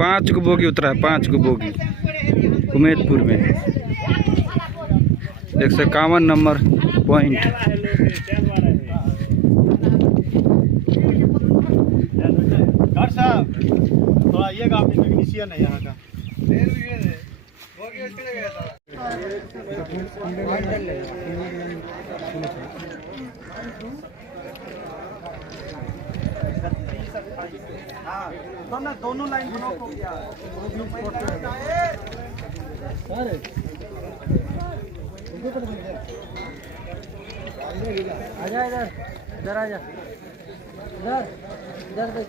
पाँच को बोगी उतरा है पाँच को बोगी। उमेदपुर में। एक सौ इक्यावन नंबर पॉइंट। डॉक्टर साहब हाँ ना दोनों लाइन ब्लॉक हो गया आजा इधर इधर आजा इधर इधर देख।